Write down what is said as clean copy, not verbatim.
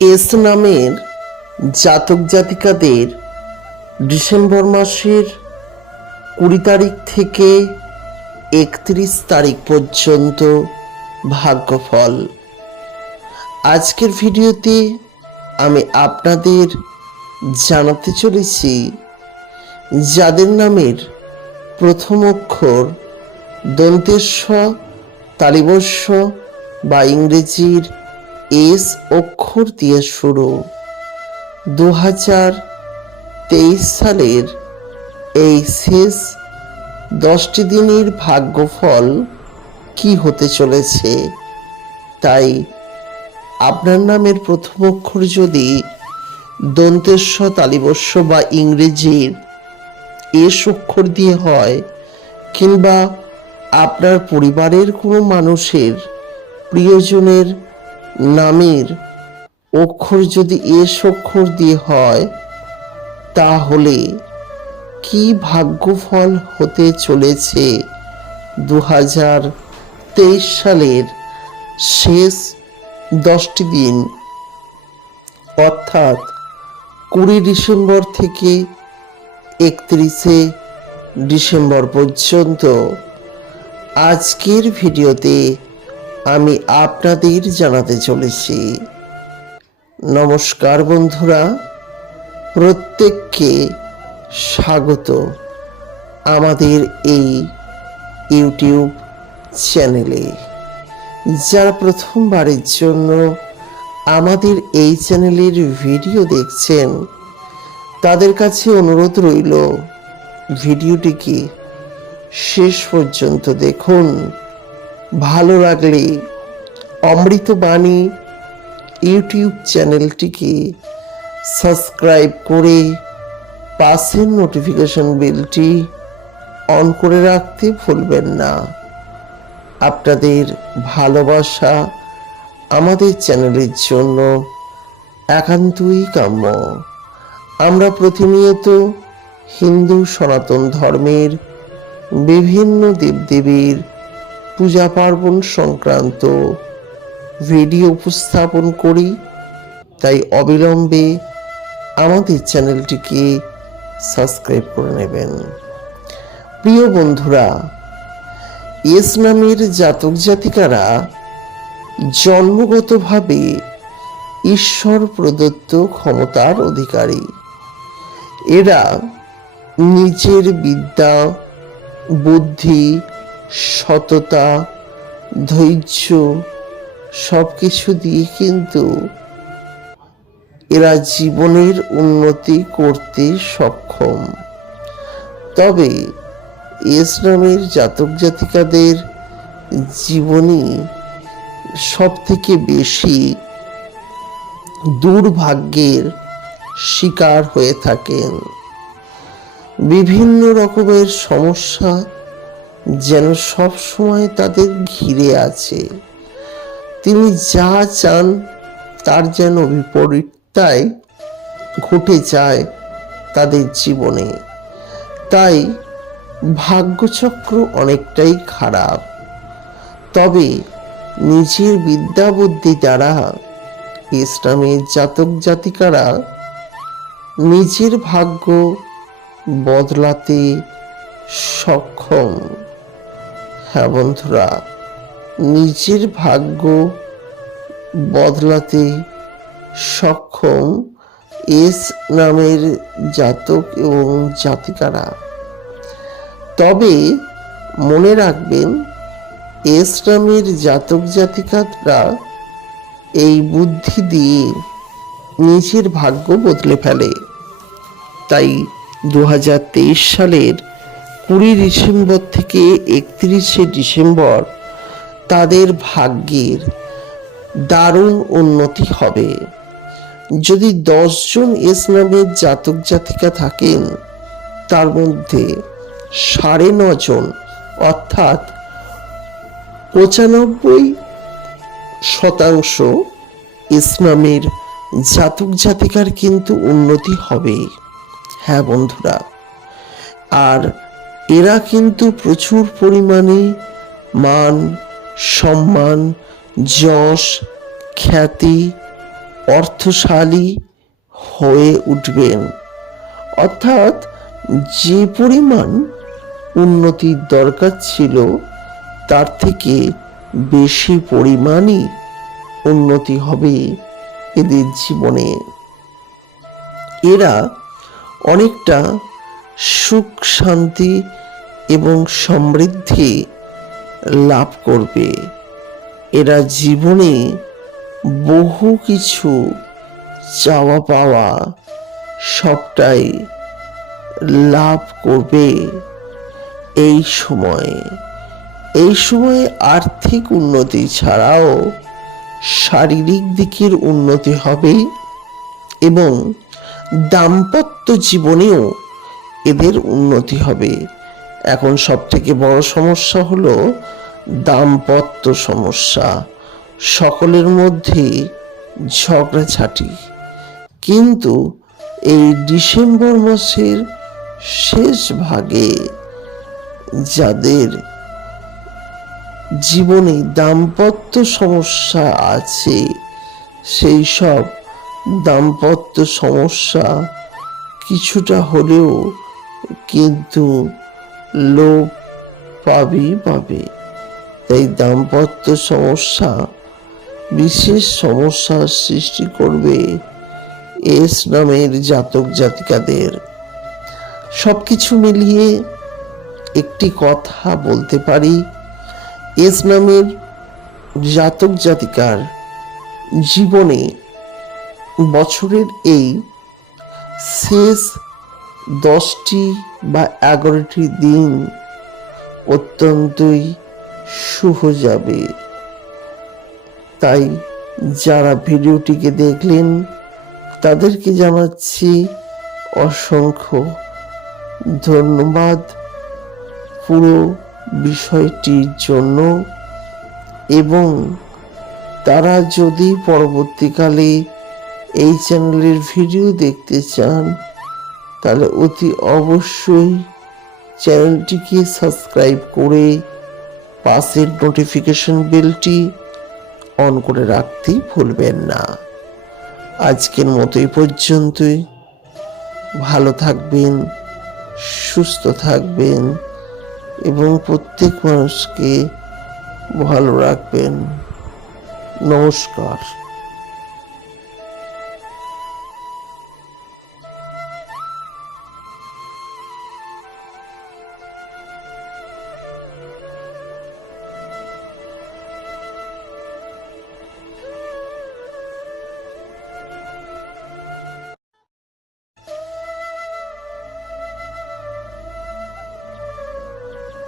S নামের জাতক জাতিকাদের ডিসেম্বর মাসের 20 তারিখ থেকে 31 তারিখ পর্যন্ত ভাগ্যফল। আজকের ভিডিওতে আমি আপনাদের জানাতে চলেছি যাদের নামের প্রথম অক্ষর দন্তেস্ব, তালিবস্য বা ইংরেজির এস অক্ষর দিয়ে শুরু, 2023 সালের এই শেষ 10টি দিনের ভাগ্যফল কি হতে চলেছে। তাই আপনার নামের প্রথম অক্ষর যদি দন্তেস্ব, তালিবস্য বা ইংরেজির এস অক্ষর দিয়ে হয়, কিংবা আপনার পরিবারের কোনো মানুষের প্রিয়জনের নামের অক্ষর যদি এস অক্ষর দিয়ে হয়, তাহলে কি ভাগ্যফল হতে চলেছে 2023 সালের শেষ 10টি দিন, অর্থাৎ 20 ডিসেম্বর থেকে 31 ডিসেম্বর পর্যন্ত। আজকের ভিডিওতে আমি আপনাদের জানাতে চলেছি। নমস্কার বন্ধুরা, প্রত্যেককে স্বাগত আমাদের এই ইউটিউব চ্যানেলে। যারা প্রথমবারের জন্য আমাদের এই চ্যানেলের ভিডিও দেখছেন, তাদের কাছে অনুরোধ রইল ভিডিওটিকে শেষ পর্যন্ত দেখুন। ভালো লাগলে অমৃতবাণী ইউটিউব চ্যানেলটিকে সাবস্ক্রাইব করে পাশের নোটিফিকেশন বেলটি অন করে রাখতে ভুলবেন না। আপনাদের ভালোবাসা আমাদের চ্যানেলের জন্য একান্তই কাম্য। আমরা প্রতিনিয়ত হিন্দু সনাতন ধর্মের বিভিন্ন দেবদেবীর পূজা পার্বণ সংক্রান্ত ভিডিও উপস্থাপন করি, তাই অবিলম্বে আমাদের চ্যানেলটিকে সাবস্ক্রাইব করে নেবেন। প্রিয় বন্ধুরা, এস নামের জাতক জাতিকারা জন্মগতভাবে ঈশ্বর প্রদত্ত ক্ষমতার অধিকারী। এরা নিজের বিদ্যা, বুদ্ধি, সততা, ধৈর্য সবকিছু দিয়ে কিন্তু এরা জীবনের উন্নতি করতে সক্ষম। তবে এস নামের জাতক জাতিকাদের জীবনই সব থেকে বেশি দুর্ভাগ্যের শিকার হয়ে থাকেন। বিভিন্ন রকমের সমস্যা যেন সব সময় তাদের ঘিরে আছে। তিনি যা চান তার যেন বিপরীতটাই ঘটে যায় তাদের জীবনে। তাই ভাগ্যচক্র অনেকটাই খারাপ। তবে নিজের বিদ্যা বুদ্ধি দ্বারা এস নামের জাতক জাতিকারা নিজের ভাগ্য বদলাতে সক্ষম। হ্যাঁ বন্ধুরা, নিজের ভাগ্য বদলাতে সক্ষম এস নামের জাতক এবং জাতিকারা। তবে মনে রাখবেন, এস নামের জাতক জাতিকারা এই বুদ্ধি দিয়ে নিজের ভাগ্য বদলে ফেলে। তাই 2023 সালের 20 ডিসেম্বর থেকে 31 ডিসেম্বর তাদের ভাগ্যের দারুণ উন্নতি হবে। যদি 10 জন এস নামের জাতক জাতিকা থাকেন, তার মধ্যে 9.5 জন অর্থাৎ 95% এস নামের জাতক জাতিকার কিন্তু উন্নতি হবে। হ্যাঁ বন্ধুরা, আর এরা কিন্তু প্রচুর পরিমাণে মান, সম্মান, যশ, খ্যাতি অর্থশালী হয়ে উঠবেন। অর্থাৎ যে পরিমাণ উন্নতির দরকার ছিল তার থেকে বেশি পরিমাণই উন্নতি হবে এদের জীবনে। এরা অনেকটা সুখ শান্তি এবং সমৃদ্ধি লাভ করবে। এরা জীবনে বহু কিছু চাওয়া পাওয়া সবটাই লাভ করবে এই সময়ে। এই সময়ে আর্থিক উন্নতি ছাড়াও শারীরিক দিকের উন্নতি হবে এবং দাম্পত্য জীবনেও এদের উন্নতি হবে। এখন সবথেকে বড় সমস্যা হলো দাম্পত্য সমস্যা। সকলের মধ্যে ঝগড়াঝাটি, কিন্তু এই ডিসেম্বর মাসের শেষ ভাগে যাদের জীবনে দাম্পত্য সমস্যা আছে, সেই সব দাম্পত্য সমস্যা কিছুটা হলেও কিন্তু লোপ পাবে। তাই দাম্পত্য সমস্যা বিশেষ সমস্যার সৃষ্টি করবে এস নামের জাতক জাতিকাদের। সবকিছু মিলিয়ে একটি কথা বলতে পারি, এস নামের জাতক জাতিকার জীবনে বছরের এই শেষ 10টি বা 11টি দিন অত্যন্তই শুভ যাবে। তাই যারা ভিডিওটিকে দেখলেন তাদেরকে জানাচ্ছি অসংখ্য ধন্যবাদ পুরো বিষয়টির জন্য। এবং তারা যদি পরবর্তীকালে এই চ্যানেলের ভিডিও দেখতে চান তাহলে অতি অবশ্যই চ্যানেলটিকে সাবস্ক্রাইব করে পাশের নোটিফিকেশন বেলটি অন করে রাখতেই ভুলবেন না। আজকের মতো এই পর্যন্তই। ভালো থাকবেন, সুস্থ থাকবেন এবং প্রত্যেক মানুষকে ভালো রাখবেন। নমস্কার।